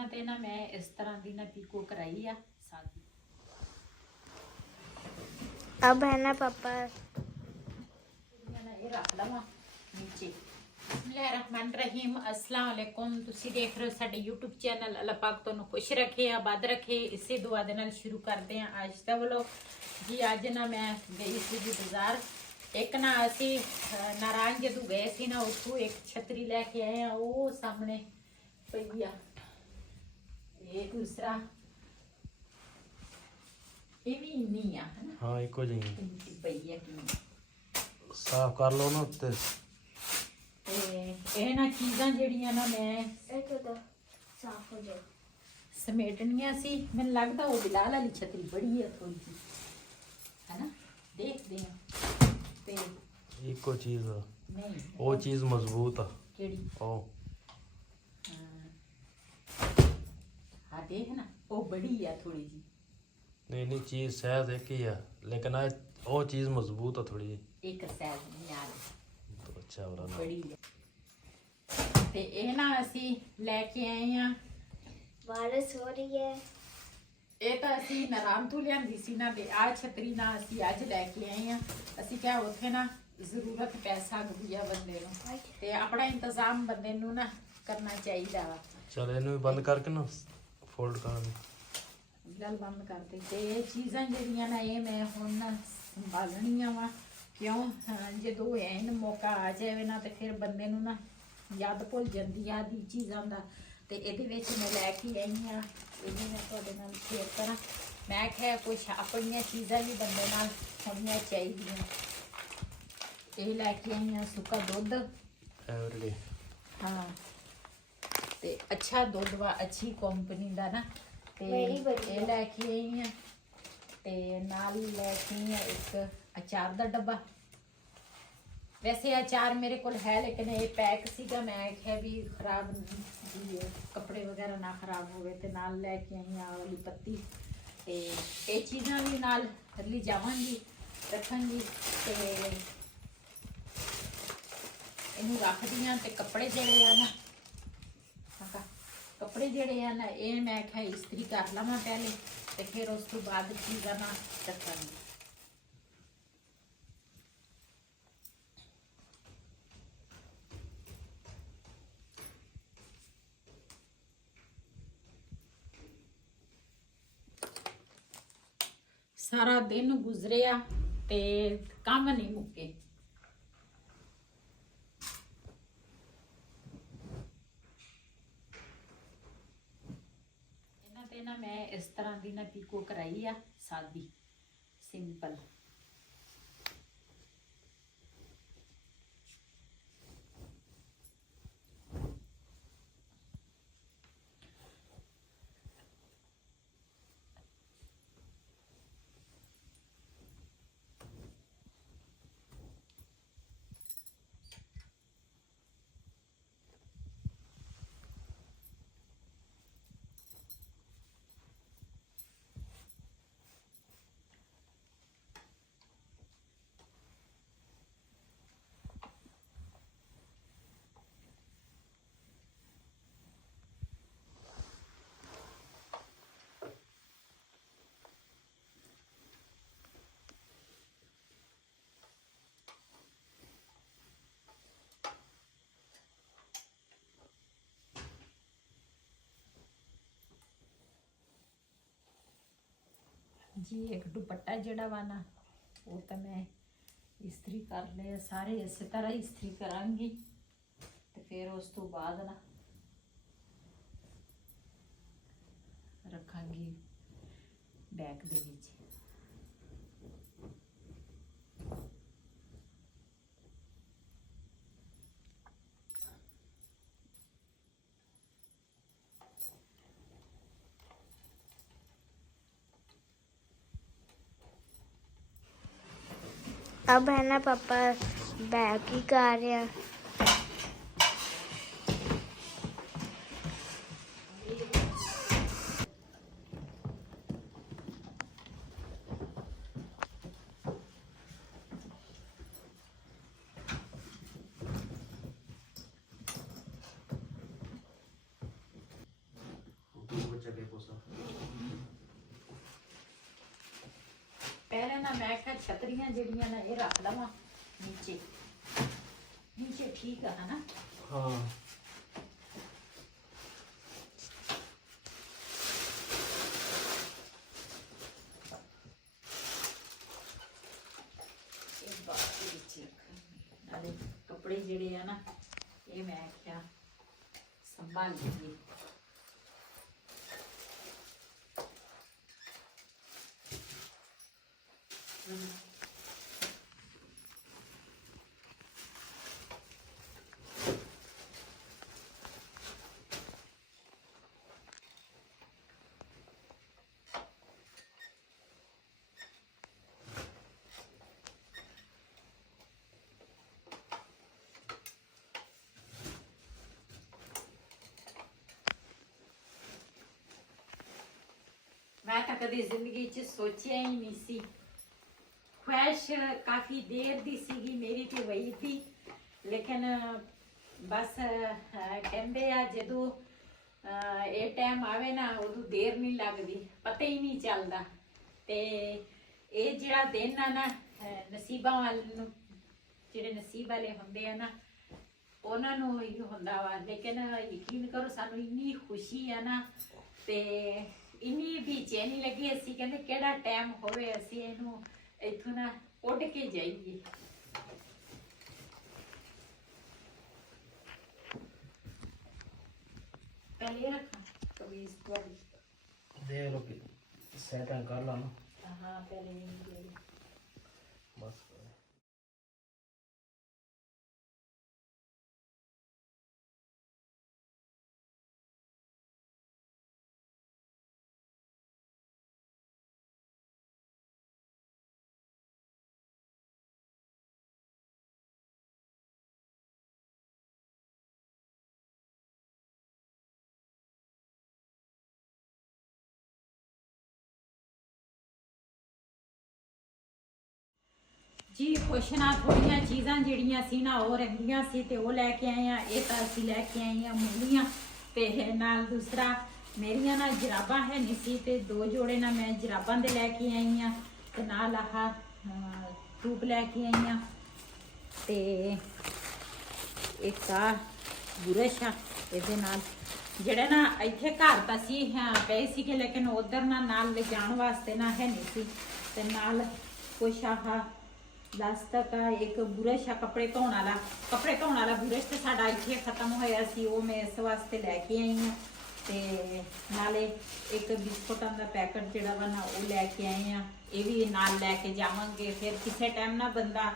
ਇਹਨਾਂ ਤੇ ਨਾ ਮੈਂ ਇਸ ਤਰ੍ਹਾਂ ਦੀ ਨਾ ਪੀਕੋ ਕਰਾਈ ਆ ਸਾਦੀ। अब है ना पापा ਇਹ ਰੱਖ ਲਵਾਂ ਨੀਚੇ। ਬਿਸਮਿल्लाहिर्रहमानिर्रहीम अस्सलाम वालेकुम। ਤੁਸੀਂ ਦੇਖ ਰਹੇ ਹੋ ਸਾਡੇ YouTube ਚੈਨਲ। ਅੱਲਾਹ ਪਾਕ ਤੁਹਾਨੂੰ ਖੁਸ਼ ਰੱਖੇ, ਆਬਾਦ ਰੱਖੇ। ਇਸੇ ਦੁਆ ਦੇ ਨਾਲ ਸ਼ੁਰੂ ਕਰਦੇ ਹਾਂ ਅੱਜ ਦਾ ਵਲੋਗ ਜੀ। ਅੱਜ ਨਾ ਮੈਂ ਗਈ ਸੀ ਜੀ ਬਾਜ਼ਾਰ। ਇੱਕ ਨਾ ਅਸੀਂ ਨਾਰਾਇਣ ਜਦੋਂ ਗਏ ਸੀ ਨਾ ਉੱਥੋਂ ਇੱਕ ਛਤਰੀ ਲੈ ਕੇ ਆਏ ਆ, ਉਹ ਸਾਹਮਣੇ ਪਈ ਆ। ਇਹ ਦੂਸਰਾ ਇਹ ਵੀ ਨਹੀਂ ਆ ਹਨਾ। हाँ एको जी ਪਈ ਆ ਕਿੰਨੀ साफ कर लो ना उत्ते। ਤੇ ਇਹ ਨਾ ਚੀਜ਼ਾਂ ਜਿਹੜੀਆਂ ਨਾ ਮੈਂ एक तो साफ हो जाए। ਸਮੇਟਣੀਆਂ ਸੀ। ਮੈਨੂੰ ਲੱਗਦਾ ਉਹ ਬਿਲਾਲ ਵਾਲੀ ਛਤਰੀ ਬੜੀ ਹੈ ਥੋੜੀ ਜਿਹੀ ਹੈਨਾ, ਦੇਖਦੇ ਹਾਂ। ਤੇ एको चीज ਨਹੀਂ वो चीज मजबूत आ ਕਿਹੜੀ ओ ਹਾਂ ਦੇਖ ਨਾ ਉਹ ਬੜੀ ਆ ਥੋੜੀ ਜਿਹੀ। नहीं नहीं चीज शायद एक ही है लेकिन आज वो चीज मजबूत है थोड़ी। ਇੱਕ ਸਾਈਜ਼ ਨਹੀਂ ਆ तो अच्छा हो रहा ਬੜੀ ਹੈ। ਤੇ ਇਹ ਨਾ ਅਸੀਂ ਲੈ ਕੇ ਆਏ ਆ। बारिश हो रही है। ਇਹ ਤਾਂ ਅਸੀਂ ਨਾਰਾਮ ਤੋਂ ਲਿਆਂਦੀ ਸੀ ਨਾ, ਤੇ ਆ ਛਤਰੀ ਨਾ ਅਸੀਂ ਅੱਜ ਲੈ ਕੇ ਆਏ ਆ। ਅਸੀਂ ਕਿਹਾ ਉੱਥੇ ਨਾ ਜ਼ਰੂਰਤ ਪੈ ਸਕਦੀ ਆ ਬੰਦੇ ਨੂੰ, ਤੇ ਆਪਣਾ ਇੰਤਜ਼ਾਮ ਬੰਦੇ ਨੂੰ ਨਾ ਕਰਨਾ ਚਾਹੀਦਾ ਵਾ। चल इन्हें भी बंद करके ना फोल्ड कर। ਗੱਲ ਬੰਦ ਕਰ ਦੇ। ਤੇ ਇਹ ਚੀਜ਼ਾਂ ਜਿਹੜੀਆਂ ਨਾ ਇਹ ਮੈਂ ਹੁਣ ਨਾ ਸੰਭਾਲਣੀਆਂ ਵਾ। ਕਿਉਂ ਜਦੋਂ ਐਨ ਮੌਕਾ ਆ ਜਾਵੇ ਨਾ ਤੇ ਫਿਰ ਬੰਦੇ ਨੂੰ ਨਾ ਯਾਦ ਭੁੱਲ ਜਾਂਦੀ ਆ ਦੀ ਚੀਜ਼ਾਂ ਦਾ। ਤੇ ਇਹਦੇ ਵਿੱਚ ਮੈਂ ਲੈ ਕੇ ਆਈ ਆ, ਇਹ ਮੈਂ ਤੁਹਾਡੇ ਨਾਲ ਸ਼ੇਅਰ ਕਰਾਂ। ਮੈਂ ਕਿਹਾ ਕੁਛ ਆਪਣੀਆਂ ਚੀਜ਼ਾਂ ਵੀ ਬੰਦੇ ਨਾਲ ਹੋਣੀਆਂ ਚਾਹੀਦੀਆਂ। ਇਹ ਲੈ ਕੇ ਆਈ ਆ ਸੁੱਕਾ ਦੁੱਧ। एवरीडे ਹਾਂ ਤੇ ਅੱਛਾ ਦੁੱਧ ਵਾ, ਅੱਛੀ ਕੰਪਨੀ ਦਾ ਨਾ। ਤੇ ਮੇਰੀ ਬੜੀ ਇਹ ਲੈ ਕੇ ਆਈ ਆ। ਤੇ ਨਾਲ ਲੈ ਕੇ ਆਈ ਆ ਇੱਕ ਅਚਾਰ ਦਾ ਡੱਬਾ। ਵੈਸੇ ਅਚਾਰ ਮੇਰੇ ਕੋਲ ਹੈ ਲੇਕਿਨ ਇਹ ਪੈਕ ਸੀਗਾ, ਮੈਂ ਕਿਹਾ ਵੀ ਖਰਾਬ ਵੀ ਕੱਪੜੇ ਵਗੈਰਾ ਨਾ ਖਰਾਬ ਹੋਵੇ। ਤੇ ਨਾਲ ਲੈ ਕੇ ਆਈ ਆ ਵਾਲੀ ਪੱਤੀ। ਤੇ ਇਹ ਚੀਜ਼ਾਂ ਵੀ ਨਾਲ ਲੈ ਜਾਵਾਂਗੀ, ਰੱਖਾਂਗੀ। ਤੇ ਇਹਨੂੰ ਰੱਖਦੀ ਆ। ਤੇ ਕੱਪੜੇ ਜਿਹੜੇ ਆ ਨਾ ਕੱਪੜੇ ਜਿਹੜੇ ਆ ਨਾ ਇਹ ਮੈਂ ਕਿਹਾ ਇਸਤਰੀ ਕਰ ਲਵਾਂ ਪਹਿਲੇ, ਤੇ ਫਿਰ ਉਸ ਤੋਂ ਬਾਅਦ ਚੀਜ਼ਾਂ ਨਾ ਰੱਖਾਂਗੀ। ਸਾਰਾ ਦਿਨ ਗੁਜ਼ਰਿਆ ਤੇ ਕੰਮ ਨਹੀਂ ਮੁੱਕੇ। ਤੇ ਨਾ ਮੈਂ ਇਸ ਤਰ੍ਹਾਂ ਦੀ ਨਾ ਪੀਕੋ ਕਰਾਈ ਆ ਸਾਦੀ, ਸਿੰਪਲ। ਜੀ ਇੱਕ ਦੁਪੱਟਾ ਜਿਹੜਾ ਵਾ ਨਾ ਉਹ ਤਾਂ ਮੈਂ ਇਸਤਰੀ ਕਰ ਲਿਆ। ਸਾਰੇ ਇਸੇ ਤਰ੍ਹਾਂ ਇਸਤਰੀ ਕਰਾਂਗੀ ਤੇ ਫਿਰ ਉਸ ਤੋਂ ਬਾਅਦ ਨਾ ਰੱਖਾਂਗੀ ਬੈਗ ਦੇ ਵਿੱਚ। अब है ना पापा बैग ही कर रहे हैं। ਛੱਡੇ ਕੋਸਾ ਪਹਿਲੇ ਨਾ ਮੈਂ ਕਿਹਾ ਛਤਰੀਆਂ ਜਿਹੜੀਆਂ ਨੇ ਇਹ ਰੱਖ ਲਵਾਂ ਨੀਚੇ ਨੀਚੇ ਠੀਕ ਆ ਹਨਾ ਹਾਂ ਇਹ ਬਾਕੀ ਵਿੱਚ ਰੱਖਾਂਗੇ ਨਾਲੇ ਕੱਪੜੇ ਜਿਹੜੇ ਆ ਨਾ ਇਹ ਮੈਂ ਕਿਹਾ ਸੰਭਾਲ ਲਈਏ ਮੈਂ ਤਾਂ ਕਦੇ ਜ਼ਿੰਦਗੀ 'ਚ ਸੋਚਿਆ ਹੀ ਨਹੀਂ ਸੀ ਖੁਆਇਸ਼ ਕਾਫੀ ਦੇਰ ਦੀ ਸੀਗੀ ਮੇਰੀ ਤੇ ਵਈ ਸੀ ਲੇਕਿਨ ਬਸ ਕਹਿੰਦੇ ਆ ਜਦੋਂ ਇਹ ਟਾਈਮ ਆਵੇ ਨਾ ਉਦੋਂ ਦੇਰ ਨਹੀਂ ਲੱਗਦੀ ਪਤਾ ਹੀ ਨਹੀਂ ਚੱਲਦਾ ਤੇ ਇਹ ਜਿਹੜਾ ਦਿਨ ਆ ਨਾ ਨਸੀਬਾਂ ਵਾਲ ਨੂੰ ਜਿਹੜੇ ਨਸੀਬ ਵਾਲੇ ਹੁੰਦੇ ਆ ਨਾ ਉਹਨਾਂ ਨੂੰ ਹੀ ਹੁੰਦਾ ਵਾ ਲੇਕਿਨ ਯਕੀਨ ਕਰੋ ਸਾਨੂੰ ਇੰਨੀ ਖੁਸ਼ੀ ਆ ਨਾ ਤੇ ਇੰਨੀ ਬੇਚੈਨੀ ਲੱਗੀ ਅਸੀਂ ਕਹਿੰਦੇ ਕਿਹੜਾ ਟਾਈਮ ਹੋਵੇ ਅਸੀਂ ਇਹਨੂੰ ਇੱਥੋਂ ਨਾ ਉੱਡ ਕੇ ਜਾਈਏ ਪਹਿਲੇ ਰੱਖਾਂ ਕਮੀਜ਼ ਤੁਹਾਡੀ ਦੇਖ ਲੋ ਕਿ ਸੈਟਿੰਗ ਕਰ ਲਾ ਨਾ ਹਾਂ ਪਹਿਲੇ ਇਹ ਦੇ ਬਸ ਜੀ ਕੁਛ ਨਾ ਥੋੜੀਆਂ ਚੀਜ਼ਾਂ ਜਿਹੜੀਆਂ ਸੀ ਨਾ ਉਹ ਰਹਿੰਦੀਆਂ ਸੀ ਤੇ ਉਹ ਲੈ ਕੇ ਆਏ ਆ ਇਹ ਤਾਂ ਅਸੀਂ ਲੈ ਕੇ ਆਏ ਆ ਮੂਲੀਆਂ ਤੇ ਨਾਲ ਦੂਸਰਾ ਮੇਰੀਆਂ ਨਾ ਜਰਾਬਾਂ ਹੈ ਨਹੀਂ ਸੀ ਤੇ 2 ਜੋੜੇ ਨਾ ਮੈਂ ਜਰਾਬਾਂ ਦੇ ਲੈ ਕੇ ਆਈ ਆ ਤੇ ਨਾਲ ਆਹ ਟੂਪ ਲੈ ਕੇ ਆਈ ਆ ਤੇ ਇੱਕ ਆ ਬੁਰਸ਼ ਆ ਇਹਦੇ ਨਾਲ ਜਿਹੜਾ ਨਾ ਇੱਥੇ ਘਰ ਤਾਂ ਸੀ ਪਏ ਸੀਗੇ ਲੇਕਿਨ ਉਧਰ ਨਾਲ ਲਿਜਾਣ ਵਾਸਤੇ ਨਾ ਹੈ ਨਹੀਂ ਸੀ ਤੇ ਨਾਲ ਕੁਛ ਆਹ ਲਾਸਟਕ ਇੱਕ ਬੁਰਸ਼ ਆ ਕੱਪੜੇ ਧੋਣ ਵਾਲਾ ਬੁਰਸ਼ ਤੇ ਸਾਡਾ ਇੱਥੇ ਖਤਮ ਹੋਇਆ ਸੀ ਉਹ ਮੈਂ ਇਸ ਵਾਸਤੇ ਲੈ ਕੇ ਆਈ ਹਾਂ ਤੇ ਨਾਲੇ ਇੱਕ ਬਿਸਕੁਟਾਂ ਦਾ ਪੈਕਟ ਜਿਹੜਾ ਵਾ ਨਾ ਉਹ ਲੈ ਕੇ ਆਏ ਆ ਇਹ ਵੀ ਨਾਲ ਲੈ ਕੇ ਜਾਵਾਂਗੇ ਫਿਰ ਕਿਸੇ ਟਾਈਮ ਨਾ ਬੰਦਾ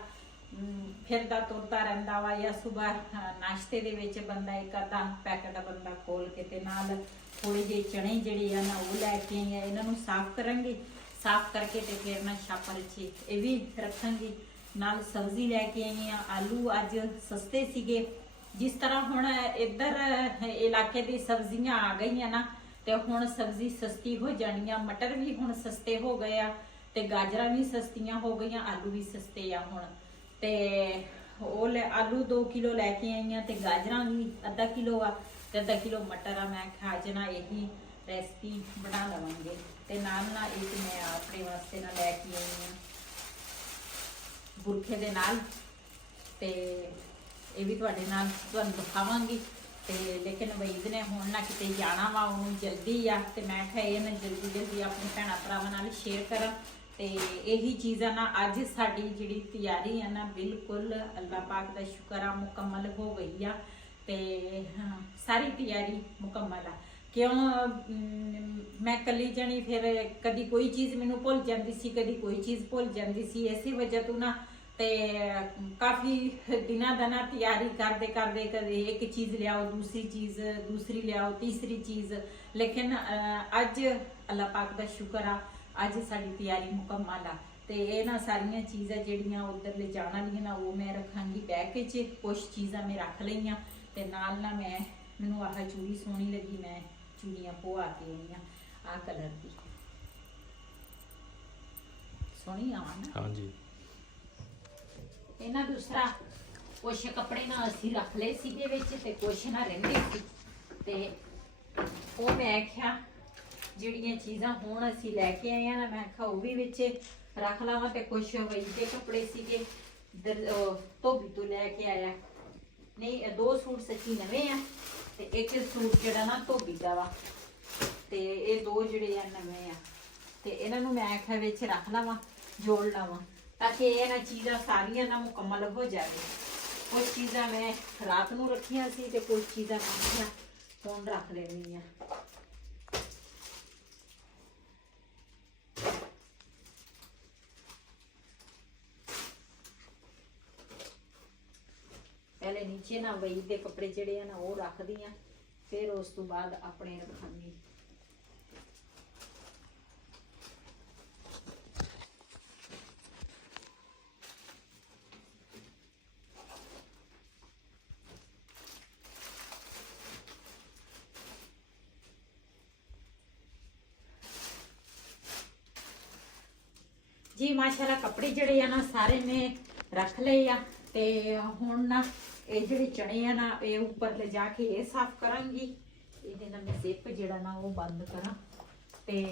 ਫਿਰਦਾ ਤੁਰਦਾ ਰਹਿੰਦਾ ਵਾ ਜਾਂ ਸਵੇਰ ਨਾਸ਼ਤੇ ਦੇ ਵਿੱਚ ਬੰਦਾ ਇੱਕ ਅੱਧਾ ਪੈਕਟ ਬੰਦਾ ਖੋਲ ਕੇ ਤੇ ਨਾਲ ਥੋੜੇ ਜਿਹੇ ਚਣੇ ਜਿਹੜੇ ਆ ਨਾ ਉਹ ਲੈ ਕੇ ਆਏ ਆ ਇਹਨਾਂ ਨੂੰ ਸਾਫ਼ ਕਰਾਂਗੇ ਸਾਫ਼ ਕਰਕੇ ਤੇ ਫਿਰ ਮੈਂ ਛਾਪਰ 'ਚ ਇਹ ਵੀ ਰੱਖਾਂਗੀ ਨਾਲ ਸਬਜ਼ੀ ਲੈ ਕੇ ਆਈ ਆ ਆਲੂ ਅੱਜ ਸਸਤੇ ਸੀਗੇ ਜਿਸ ਤਰ੍ਹਾਂ ਹੁਣ ਇੱਧਰ ਇਲਾਕੇ ਦੀ ਸਬਜ਼ੀਆਂ ਆ ਗਈਆਂ ਨਾ ਤੇ ਹੁਣ ਸਬਜ਼ੀ ਸਸਤੀ ਹੋ ਜਾਣੀ ਆ ਮਟਰ ਵੀ ਹੁਣ ਸਸਤੇ ਹੋ ਗਏ ਆ ਤੇ ਗਾਜਰਾਂ ਵੀ ਸਸਤੀਆਂ ਹੋ ਗਈਆਂ ਆਲੂ ਵੀ ਸਸਤੇ ਆ ਹੁਣ ਤੇ ਉਹ ਆਲੂ 2 ਕਿਲੋ ਲੈ ਕੇ ਆਈ ਆ ਤੇ ਗਾਜਰਾਂ ਵੀ ਅੱਧਾ ਕਿਲੋ ਆ ਤੇ ਅੱਧਾ ਕਿਲੋ ਮਟਰ ਆ ਮੈਂ ਖਾ ਜਣਾ ਇਹੀ ਰੈਸਪੀ ਬਣਾ ਲਵਾਂਗੇ ਤੇ ਨਾਲ ਇੱਕ ਮੈਂ ਆਪਣੇ ਵਾਸਤੇ ਨਾ ਲੈ ਕੇ ਆਈ ਆ ਬੁਰਖੇ ਦੇ ਨਾਲ ਤੇ ਇਹ ਵੀ ਤੁਹਾਡੇ ਨਾਲ ਤੁਹਾਨੂੰ ਦਿਖਾਵਾਂਗੀ ਤੇ ਲੇਕਿਨ ਵਈਦ ਨੇ ਹੁਣ ਨਾ ਕਿਤੇ ਜਾਣਾ ਵਾ ਉਹਨੂੰ ਜਲਦੀ ਆ ਤੇ ਮੈਂ ਕਿਹਾ ਇਹ ਨਾ ਜਲਦੀ ਆਪਣੇ ਭੈਣਾਂ ਭਰਾਵਾਂ ਨਾਲ ਸ਼ੇਅਰ ਕਰਾਂ ਤੇ ਇਹੀ ਚੀਜ਼ਾਂ ਨਾ ਅੱਜ ਸਾਡੀ ਜਿਹੜੀ ਤਿਆਰੀ ਆ ਨਾ ਬਿਲਕੁਲ ਅੱਲਾਹ ਪਾਕ ਦਾ ਸ਼ੁਕਰ ਆ ਮੁਕੰਮਲ ਹੋ ਗਈ ਆ ਤੇ ਸਾਰੀ ਤਿਆਰੀ ਮੁਕੰਮਲ ਆ ਕਿਉਂ ਮੈਂ ਕੱਲੀ ਜਣੀ ਫਿਰ ਕਦੀ ਕੋਈ ਚੀਜ਼ ਮੈਨੂੰ ਭੁੱਲ ਜਾਂਦੀ ਸੀ ਕਦੀ ਕੋਈ ਚੀਜ਼ ਭੁੱਲ ਜਾਂਦੀ ਸੀ ਇਸੇ ਵਜ੍ਹਾ ਤੋਂ ਨਾ ਤੇ ਕਾਫੀ ਦਿਨਾਂ ਦਾ ਨਾ ਤਿਆਰੀ ਕਰਦੇ ਕਦੇ ਇੱਕ ਚੀਜ਼ ਲਿਆਓ ਦੂਸਰੀ ਲਿਆਓ ਤੀਸਰੀ ਚੀਜ਼ ਲੇਕਿਨ ਅੱਜ ਅੱਲਾਹ ਪਾਕ ਦਾ ਸ਼ੁਕਰ ਆ ਅੱਜ ਸਾਡੀ ਤਿਆਰੀ ਮੁਕੰਮਲ ਆ ਤੇ ਇਹ ਨਾ ਸਾਰੀਆਂ ਚੀਜ਼ਾਂ ਜਿਹੜੀਆਂ ਉਧਰ ਲੈ ਜਾਣ ਵਾਲੀਆਂ ਨਾ ਉਹ ਮੈਂ ਰੱਖਾਂਗੀ ਬੈਗ 'ਚ ਕੁਝ ਚੀਜ਼ਾਂ ਮੈਂ ਰੱਖ ਲਈਆਂ ਤੇ ਨਾਲ ਨਾ ਮੈਨੂੰ ਆਹ ਚੂੜੀ ਸੋਹਣੀ ਲੱਗੀ ਮੈਂ ਚੂੜੀਆਂ ਪਵਾ ਕੇ ਆਈ ਆ ਕਲਰ ਦੀ ਸੋਹਣੀ ਆ ਨਾ ਹਾਂਜੀ ਇਹਨਾਂ ਦੂਸਰਾ ਕੁਛ ਕੱਪੜੇ ਨਾ ਅਸੀਂ ਰੱਖ ਲਏ ਸੀਗੇ ਵਿੱਚ ਤੇ ਕੁਛ ਨਾ ਰਹਿੰਦੇ ਸੀ ਤੇ ਉਹ ਮੈਂ ਆਖਿਆ ਜਿਹੜੀਆਂ ਚੀਜ਼ਾਂ ਹੁਣ ਅਸੀਂ ਲੈ ਕੇ ਆਏ ਆ ਨਾ, ਮੈਂ ਕਿਹਾ ਉਹ ਵੀ ਵਿੱਚ ਰੱਖ ਲਾਵਾਂ। ਤੇ ਕੁਛ ਵਈ ਦੇ ਕੱਪੜੇ ਸੀਗੇ ਧੋਬੀ ਤੋਂ ਲੈ ਕੇ ਆਇਆ, ਨਹੀਂ ਇਹ 2 ਸੂਟ ਸੱਚੀ ਨਵੇਂ ਆ ਤੇ ਇੱਕ ਸੂਟ ਜਿਹੜਾ ਨਾ ਧੋਬੀ ਦਾ ਵਾ, ਤੇ ਇਹ 2 ਜਿਹੜੇ ਆ ਨਵੇਂ ਆ। ਤੇ ਇਹਨਾਂ ਨੂੰ ਮੈਂ ਆਖਿਆ ਵਿੱਚ ਰੱਖ ਲਾਵਾਂ, ਜੋੜ ਲਾਵਾਂ, ਤਾਂ ਕਿ ਇਹਨਾਂ ਚੀਜ਼ਾਂ ਸਾਰੀਆਂ ਨਾ ਮੁਕੰਮਲ ਹੋ ਜਾਵੇ। ਕੁਝ ਚੀਜ਼ਾਂ ਮੈਂ ਰਾਤ ਨੂੰ ਰੱਖੀਆਂ ਸੀ ਤੇ ਕੁਝ ਚੀਜ਼ਾਂ ਮੈਂ ਹੁਣ ਰੱਖ ਲੈਣੀ ਆ। ਪਹਿਲੇ ਨੀਚੇ ਨਾ ਵਈ ਦੇ ਕੱਪੜੇ ਜਿਹੜੇ ਆ ਨਾ ਉਹ ਰੱਖਦੀ ਆ, ਫਿਰ ਉਸ ਤੋਂ ਬਾਅਦ ਆਪਣੇ ਰੱਖਾਂਗੀ। ਜੀ ਮਾਸ਼ਾਅੱਲਾ ਕੱਪੜੇ ਜਿਹੜੇ ਆ ਨਾ ਸਾਰੇ ਨੇ ਰੱਖ ਲਏ ਆ। ਤੇ ਹੁਣ ਨਾ ਇਹ ਜਿਹੜੇ ਚਣੇ ਆ ਨਾ ਇਹ ਉੱਪਰ ਲੈ ਜਾ ਕੇ ਇਹ ਸਾਫ਼ ਕਰਾਂਗੀ। ਇਹਦੇ ਨਾਲ ਮੈਂ ਜ਼ਿਪ ਜਿਹੜਾ ਨਾ ਉਹ ਬੰਦ ਕਰਾਂ ਤੇ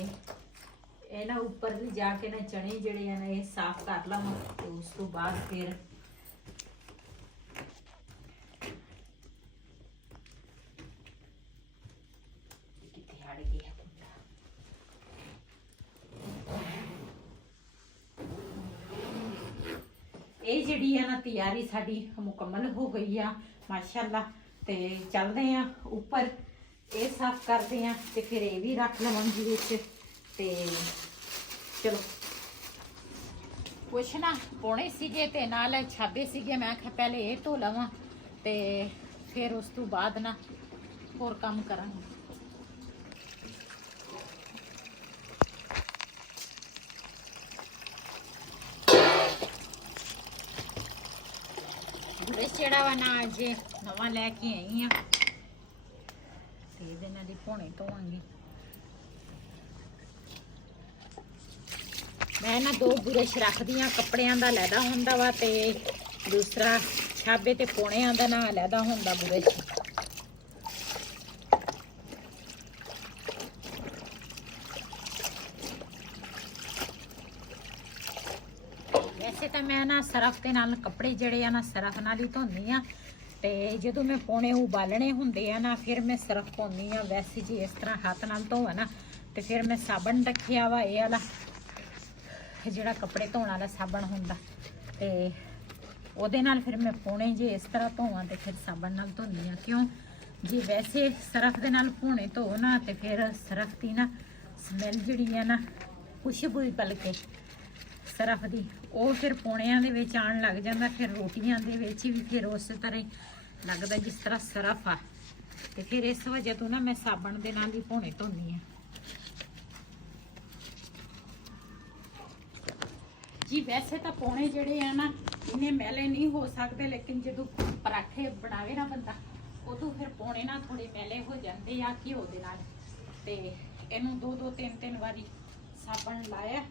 ਇਹ ਨਾ ਉੱਪਰ ਲੈ ਜਾ ਕੇ ਨਾ ਚਣੇ ਜਿਹੜੇ ਆ ਨਾ ਇਹ ਸਾਫ਼ ਕਰ ਲਵਾਂ। ਤੇ ਉਸ ਤੋਂ ਬਾਅਦ ਫਿਰ ਕਿੱਥੇ ਹਟ ਗਿਆ ਇਹ ਜਿਹੜੀ ਆ ਨਾ ਤਿਆਰੀ ਸਾਡੀ ਮੁਕੰਮਲ ਹੋ ਗਈ ਆ ਮਾਸ਼ਾਅੱਲਾ। ਤੇ ਚੱਲਦੇ ਆ ਉੱਪਰ, ਇਹ ਸਾਫ਼ ਕਰਦੇ ਆ ਤੇ ਫਿਰ ਇਹ ਵੀ ਰੱਖ ਲਵਾਂਗੀ ਵਿੱਚ। ਤੇ ਚਲੋ ਕੁਛ ਨਾ ਪੋਣੇ ਸੀਗੇ ਤੇ ਨਾਲ ਛਾਬੇ ਸੀਗੇ, ਮੈਂ ਕਿਹਾ ਪਹਿਲੇ ਇਹ ਧੋ ਲਵਾਂ ਤੇ ਫਿਰ ਉਸ ਤੋਂ ਬਾਅਦ ਨਾ ਹੋਰ ਕੰਮ ਕਰਾਂਗੇ। ਬੁਰਸ਼ ਜਿਹੜਾ ਵਾ ਨਾ ਅੱਜ ਨਵਾਂ ਲੈ ਕੇ ਆਈ ਆ ਤੇ ਇਹਦੇ ਨਾਲ ਹੀ ਭੋਣੇ ਧੋਵਾਂਗੀ। ਮੈਂ ਨਾ 2 ਬੁਰਸ਼ ਰੱਖਦੀ ਆ, ਕੱਪੜਿਆਂ ਦਾ ਲੈਦਾ ਹੁੰਦਾ ਵਾ ਤੇ ਦੂਸਰਾ ਛਾਬੇ ਤੇ ਪੋਣਿਆਂ ਦਾ ਨਾ ਲੈਦਾ ਹੁੰਦਾ ਬੁਰਸ਼। ਵੈਸੇ ਤਾਂ ਮੈਂ ਨਾ ਸਰਫ ਦੇ ਨਾਲ ਕੱਪੜੇ ਜਿਹੜੇ ਆ ਨਾ ਸਰਫ ਨਾਲ ਹੀ ਧੋਂਦੀ ਆ, ਤੇ ਜਦੋਂ ਮੈਂ ਪੋਣੇ ਉਬਾਲਣੇ ਹੁੰਦੇ ਆ ਨਾ ਫਿਰ ਮੈਂ ਸਰਫ ਪਾਉਂਦੀ ਆ। ਵੈਸੇ ਜੇ ਇਸ ਤਰ੍ਹਾਂ ਹੱਥ ਨਾਲ ਧੋਵਾਂ ਨਾ ਤੇ ਫਿਰ ਮੈਂ ਸਾਬਣ ਰੱਖਿਆ ਵਾ, ਇਹ ਵਾਲਾ ਜਿਹੜਾ ਕੱਪੜੇ ਧੋਣ ਵਾਲਾ ਸਾਬਣ ਹੁੰਦਾ, ਤੇ ਉਹਦੇ ਨਾਲ ਫਿਰ ਮੈਂ ਪੋਣੇ ਜੇ ਇਸ ਤਰ੍ਹਾਂ ਧੋਵਾਂ ਤੇ ਫਿਰ ਸਾਬਣ ਨਾਲ ਧੋਂਦੀ ਆ। ਕਿਉਂ ਜੇ ਵੈਸੇ ਸਰਫ ਦੇ ਨਾਲ ਪੋਣੇ ਧੋ ਨਾ ਤੇ ਫਿਰ ਸਰਫ ਦੀ ਨਾ ਸਮੈਲ ਜਿਹੜੀ ਆ ਨਾ ਖੁਸ਼ਬੂ ਬਲਕਿ ਸਰਫ ਦੀ ਉਹ ਫਿਰ ਪੋਣਿਆਂ ਦੇ ਵਿੱਚ ਆਉਣ ਲੱਗ ਜਾਂਦਾ। ਫਿਰ ਰੋਟੀਆਂ ਦੇ ਵਿੱਚ ਵੀ ਫਿਰ ਉਸੇ ਤਰ੍ਹਾਂ ਹੀ ਲੱਗਦਾ ਜਿਸ ਤਰ੍ਹਾਂ ਸਰਫ ਆ। ਤੇ ਫਿਰ ਇਸ ਵਜ੍ਹਾ ਤੋਂ ਨਾ ਮੈਂ ਸਾਬਣ ਦੇ ਨਾਲ ਹੀ ਪੋਣੇ ਧੋਂਦੀ ਆ। ਜੀ ਵੈਸੇ ਤਾਂ ਪੋਣੇ ਜਿਹੜੇ ਆ ਨਾ ਇੰਨੇ ਮੈਲੇ ਨਹੀਂ ਹੋ ਸਕਦੇ, ਲੇਕਿਨ ਜਦੋਂ ਪਰਾਠੇ ਬਣਾਵੇ ਨਾ ਬੰਦਾ ਉਦੋਂ ਫਿਰ ਪੋਣੇ ਨਾ ਥੋੜੇ ਮੈਲੇ ਹੋ ਜਾਂਦੇ ਆ ਘਿਓ ਦੇ ਨਾਲ। ਤੇ ਇਹਨੂੰ 2-2 3-3 ਵਾਰੀ ਸਾਬਣ ਲਾਇਆ।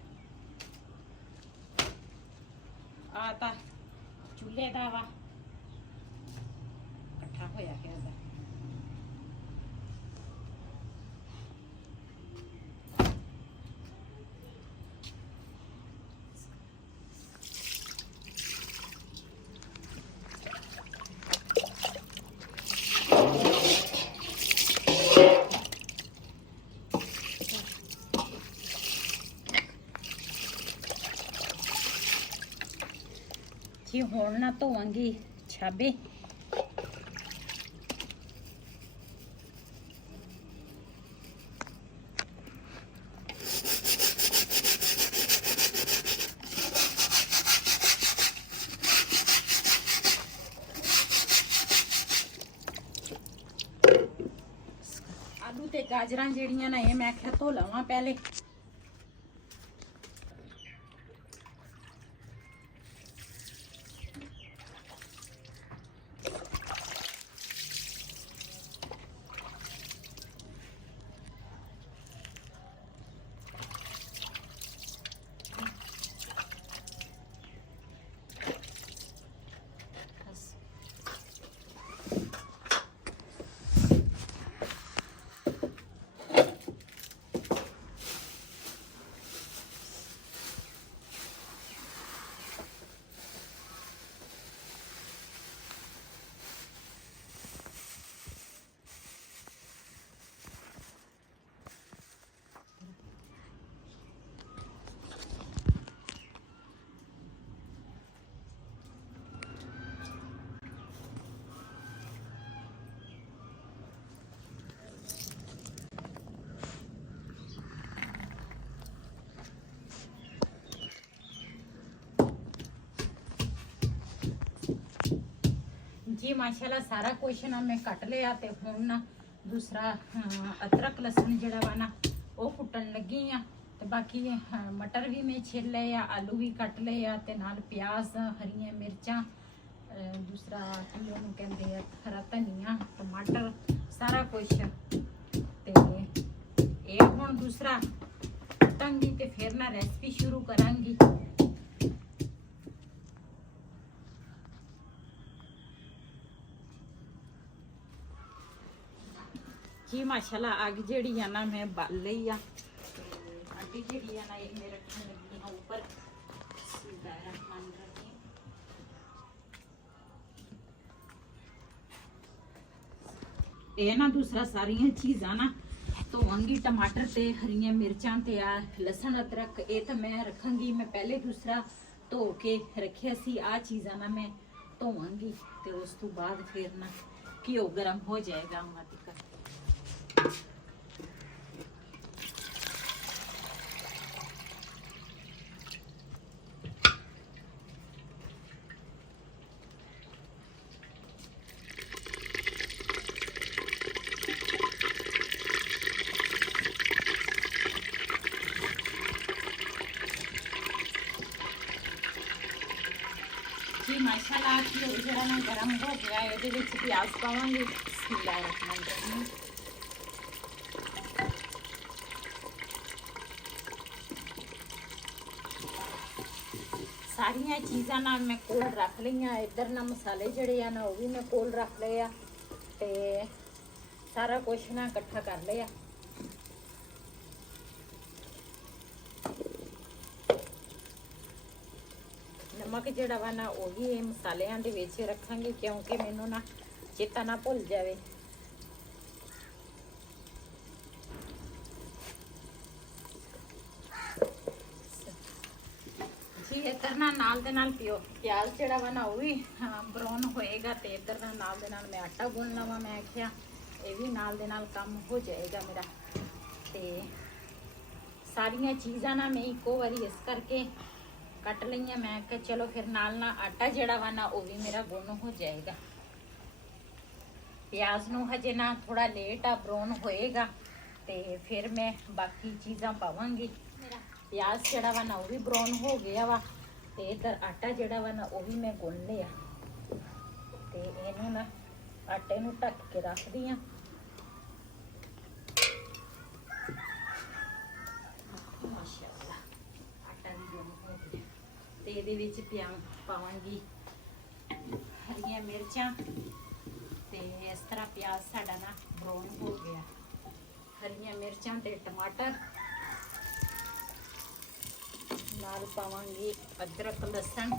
ਆ ਤਾਂ ਚੁੱਲ੍ਹੇ ਦਾ ਵਾ ਇਕੱਠਾ ਹੋਇਆ ਪਿਆ ਦਾ। ਜੀ ਹੁਣ ਨਾ ਧੋਵਾਂਗੀ ਛਾਬੇ। ਆਲੂ ਤੇ ਗਾਜਰਾਂ ਜਿਹੜੀਆਂ ਨਾ ਇਹ ਮੈਂ ਕਿਹਾ ਧੋ ਲਵਾਂ ਪਹਿਲੇ। ਜੀ ਮਾਸ਼ਾਅੱਲਾ ਸਾਰਾ ਕੁਛ ਨਾ ਮੈਂ ਕੱਟ ਲਿਆ ਤੇ ਹੁਣ ਨਾ ਦੂਸਰਾ ਅਦਰਕ ਲਸਣ ਜਿਹੜਾ ਵਾ ਨਾ ਉਹ ਕੁੱਟਣ ਲੱਗੀ ਆ ਤੇ ਬਾਕੀ ਮਟਰ ਵੀ ਮੈਂ ਛਿੱਲ ਲਏ ਆ, ਆਲੂ ਵੀ ਕੱਟ ਲਏ ਆ ਤੇ ਨਾਲ ਪਿਆਜ਼, ਹਰੀਆਂ ਮਿਰਚਾਂ, ਦੂਸਰਾ ਕੀ ਉਹਨੂੰ ਕਹਿੰਦੇ ਆ ਹਰਾ ਧਨੀਆ, ਟਮਾਟਰ, ਸਾਰਾ ਕੁਛ। ਤੇ ਇਹ ਹੁਣ ਦੂਸਰਾ ਕੱਟਾਂਗੀ ਤੇ ਫਿਰ ਨਾ ਰੈਸਪੀ ਸ਼ੁਰੂ ਕਰਾਂਗੀ। ਜੀ ਮਾਸ਼ਾਅੱਲਾ ਅੱਗ ਜਿਹੜੀ ਆ ਨਾ ਮੈਂ ਬਾਲ ਲਈ ਆ ਤੇ ਆਂਟੀ ਜਿਹੜੀ ਆ ਨਾ ਇਹ ਮੈਂ ਰੱਖਣ ਲੱਗੀ ਹਾਂ ਉੱਪਰ। ਇਹ ਨਾ ਦੂਸਰਾ ਸਾਰੀਆਂ ਚੀਜ਼ਾਂ ਨਾ ਧੋਵਾਂਗੀ, ਟਮਾਟਰ ਤੇ ਹਰੀਆਂ ਮਿਰਚਾਂ ਤੇ ਆ ਲਸਣ ਅਦਰਕ ਇਹ ਤਾਂ ਮੈਂ ਰੱਖਾਂਗੀ। ਮੈਂ ਪਹਿਲੇ ਦੂਸਰਾ ਧੋ ਕੇ ਰੱਖਿਆ ਸੀ, ਆ ਚੀਜ਼ਾਂ ਨਾ ਮੈਂ ਧੋਵਾਂਗੀ ਤੇ ਉਸ ਤੋਂ ਬਾਅਦ ਫਿਰ ਨਾ ਘਿਓ ਗਰਮ ਹੋ ਜਾਏਗਾ ਉਹਨਾਂ ਤੱਕ। जी माशाल्लाह घिओ जरा ना गरम हो गया है, ਇਹਦੇ ਵਿੱਚ ਪਿਆਜ਼ ਪਾਵਾਂਗੇ। ਬਿਸਮਿल्लाहिर्रहमानिर्रहीम। ਸਾਰੀਆਂ ਚੀਜ਼ਾਂ ਨਾਲ ਮੈਂ ਕੋਲ ਰੱਖ ਲਈਆਂ। ਇੱਧਰ ਨਾ ਮਸਾਲੇ ਜਿਹੜੇ ਆ ਨਾ ਉਹ ਵੀ ਮੈਂ ਕੋਲ ਰੱਖ ਲਏ ਆ ਤੇ ਸਾਰਾ ਕੁਝ ਨਾ ਇਕੱਠਾ ਕਰ ਲਿਆ। ਨਮਕ ਜਿਹੜਾ ਵਾ ਨਾ ਉਹ ਵੀ ਇਹ ਮਸਾਲਿਆਂ ਦੇ ਵਿੱਚ ਰੱਖਾਂਗੇ ਕਿਉਂਕਿ ਮੈਨੂੰ ਨਾ ਚੇਤਾ ਨਾ ਭੁੱਲ ਜਾਵੇ। ਜੀ ਇੱਧਰ ਨਾਲ ਦੇ ਨਾਲ ਪਿਆਜ਼ ਜਿਹੜਾ ਵਾ ਨਾ ਉਹ ਵੀ ਬਰਾਊਨ ਹੋਏਗਾ ਤੇ ਇੱਧਰ ਨਾਲ ਦੇ ਨਾਲ ਮੈਂ ਆਟਾ ਗੁੰਨ ਲਵਾਂ। ਮੈਂ ਆਖਿਆ ਇਹ ਵੀ ਨਾਲ ਦੇ ਨਾਲ ਕੰਮ ਹੋ ਜਾਏਗਾ ਮੇਰਾ। ਤੇ ਸਾਰੀਆਂ ਚੀਜ਼ਾਂ ਨਾ ਮੈਂ ਇੱਕੋ ਵਾਰੀ ਇਸ ਕਰਕੇ ਕੱਟ ਲਈਆਂ। ਮੈਂ ਕਿ ਚਲੋ ਫਿਰ ਨਾਲ ਆਟਾ ਜਿਹੜਾ ਵਾ ਨਾ ਉਹ ਵੀ ਮੇਰਾ ਗੁੰਨ ਹੋ ਜਾਏਗਾ। ਪਿਆਜ਼ ਨੂੰ ਹਜੇ ਨਾ ਥੋੜਾ ਲੇਟ ਆ ਬਰਾਊਨ ਹੋਏਗਾ ਤੇ ਫਿਰ ਮੈਂ ਬਾਕੀ ਚੀਜ਼ਾਂ ਪਾਵਾਂਗੀ। ਮੇਰਾ ਪਿਆਜ਼ ਜਿਹੜਾ ਵਾ ਨਾ ਉਹ ਵੀ ਬਰਾਊਨ ਹੋ ਗਿਆ ਵਾ ਤੇ ਇਧਰ ਆਟਾ ਜਿਹੜਾ ਵਾ ਨਾ ਉਹ ਵੀ ਮੈਂ ਗੁੰਨ ਲਿਆ ਤੇ ਇਹਨੂੰ ਨਾ ਆਟੇ ਨੂੰ ਢੱਕ ਕੇ ਰੱਖਦੀ ਆ। ਮਾਸ਼ਾਅੱਲਾ ਆਟਾ ਵੀ ਗੁੰਨ ਹੋ ਗਿਆ ਤੇ ਇਹਦੇ ਵਿੱਚ ਪਾਵਾਂਗੀ ਹਰੀਆਂ ਮਿਰਚਾਂ ਤੇ ਇਸ ਤਰ੍ਹਾਂ ਪਿਆਜ਼ ਸਾਡਾ ਨਾ ਬਰਾਊਨ ਹੋ ਗਿਆ। ਹਰੀਆਂ ਮਿਰਚਾਂ ਤੇ ਟਮਾਟਰ ਨਾਲ ਪਾਵਾਂਗੀ ਅਦਰਕ ਲਸਣ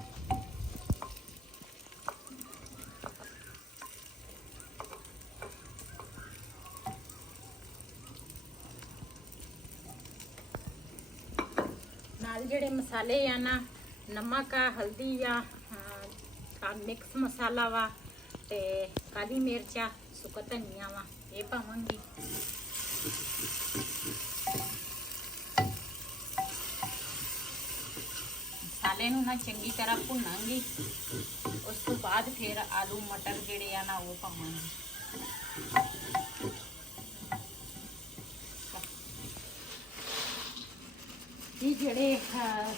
ਨਾਲ ਜਿਹੜੇ ਮਸਾਲੇ ਆ ਨਾ ਨਮਕ ਆ, ਹਲਦੀ ਆ, ਮਿਕਸ ਮਸਾਲਾ ਵਾ ਤੇ ਕਾਲੀ ਮਿਰਚਾ, ਸੁੱਕਾ ਧਨੀਆ ਵਾ ਇਹ ਪਾਵਾਂਗੀ। ਮਸਾਲੇ ਨੂੰ ਨਾ ਚੰਗੀ ਤਰ੍ਹਾਂ ਭੁੰਨਾਂਗੀ। ਉਸ ਤੋਂ ਬਾਅਦ ਫਿਰ ਆਲੂ ਮਟਰ ਜਿਹੜੇ ਆ ਨਾ ਉਹ ਪਾਵਾਂਗੀ। ਜੀ ਜਿਹੜੇ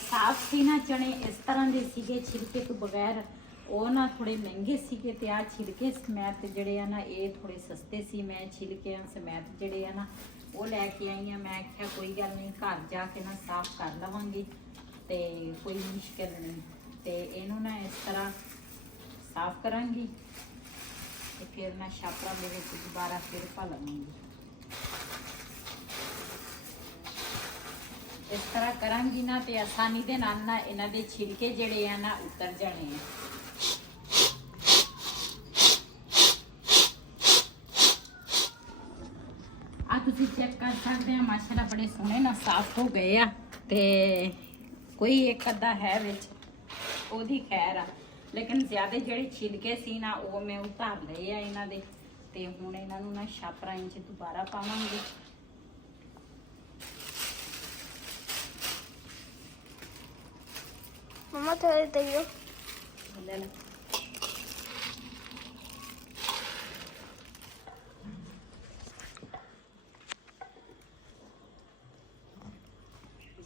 ਸਾਫ ਸੀ ਨਾ ਚਣੇ ਇਸ ਤਰ੍ਹਾਂ ਦੇ ਸੀਗੇ ਛਿਲਕੇ ਤੋਂ ਬਗੈਰ, ਉਹ ਨਾ ਥੋੜੇ ਮਹਿੰਗੇ ਸੀਗੇ ਤੇ ਆ ਛਿਲਕੇ ਸਮੇਤ ਜਿਹੜੇ ਆ ਨਾ ਇਹ ਥੋੜੇ ਸਸਤੇ ਸੀ। ਮੈਂ ਛਿਲਕਿਆਂ ਸਮੇਤ ਜਿਹੜੇ ਆ ਨਾ ਉਹ ਲੈ ਕੇ ਆਈ ਆ। ਮੈਂ ਆਖਿਆ ਕੋਈ ਗੱਲ ਨਹੀਂ ਘਰ ਜਾ ਕੇ ਨਾ ਸਾਫ਼ ਕਰ ਲਵਾਂਗੀ ਤੇ ਕੋਈ ਮੁਸ਼ਕਿਲ ਨਹੀਂ। ਤੇ ਇਹਨੂੰ ਨਾ ਇਸ ਤਰ੍ਹਾਂ ਸਾਫ਼ ਕਰਾਂਗੀ ਤੇ ਫਿਰ ਮੈਂ ਛਾਪਰਾਂ ਦੇ ਵਿੱਚ ਦੁਬਾਰਾ ਫਿਰ ਪਾ ਲਵਾਂਗੀ। ਇਸ ਤਰ੍ਹਾਂ ਕਰਾਂਗੀ ਨਾ ਤੇ ਆਸਾਨੀ ਦੇ ਨਾਲ ਨਾ ਇਹਨਾਂ ਦੇ ਛਿਲਕੇ ਜਿਹੜੇ ਆ ਨਾ ਉਤਰ ਜਾਣੇ ਆ। ਆ ਤੁਸੀਂ ਚੈੱਕ ਕਰ ਸਕਦੇ ਆ ਮਾਸ਼ਾਅੱਲਾ ਬੜੇ ਸੋਹਣੇ ਨਾਲ ਸਾਫ਼ ਹੋ ਗਏ ਆ ਤੇ ਕੋਈ ਇੱਕ ਅੱਧਾ ਹੈ ਵਿੱਚ ਉਹਦੀ ਖੈਰ ਆ, ਲੇਕਿਨ ਜ਼ਿਆਦਾ ਜਿਹੜੇ ਛਿਲਕੇ ਸੀ ਨਾ ਉਹ ਮੈਂ ਉਤਾਰ ਲਏ ਆ ਇਹਨਾਂ ਦੇ ਤੇ ਹੁਣ ਇਹਨਾਂ ਨੂੰ ਨਾ ਛਾਪਰਾਂ ਇੰਚ ਦੁਬਾਰਾ ਪਾਵਾਂਗੀ। मम्मा थोड़े दइयो। ਲੈ ਲੈ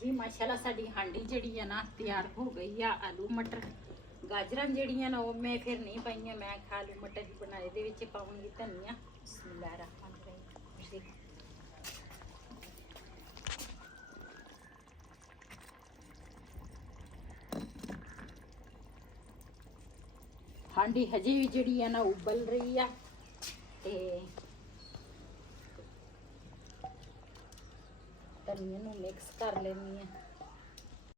ਜੀ ਮਾਸ਼ਾਅੱਲਾ ਸਾਡੀ ਹਾਂਡੀ ਜਿਹੜੀ ਆ ਨਾ ਤਿਆਰ ਹੋ ਗਈ ਆ। ਆਲੂ ਮਟਰ ਗਾਜਰਾਂ ਜਿਹੜੀਆਂ ਨਾ ਉਹ ਮੈਂ ਫਿਰ ਨਹੀਂ ਪਾਈਆਂ, ਮੈਂ ਆਲੂ ਮਟਰ ਹੀ ਬਣਾਏ। ਦੇ ਵਿੱਚ ਪਾਉਂਗੀ ਧਨੀਆ। ਬਿਸਮਿਲ੍ਲਾਹਿਰ ਰਹਿਮਾਨਿਰ ਰਹੀਮ। ਹਾਂਡੀ ਹਜੇ ਵੀ ਜਿਹੜੀ ਆ ਨਾ ਉਬਲ ਰਹੀ ਆ ਤੇ ਧਨੀਆ ਨੂੰ ਮਿਕਸ ਕਰ ਲੈਣੀ ਆ।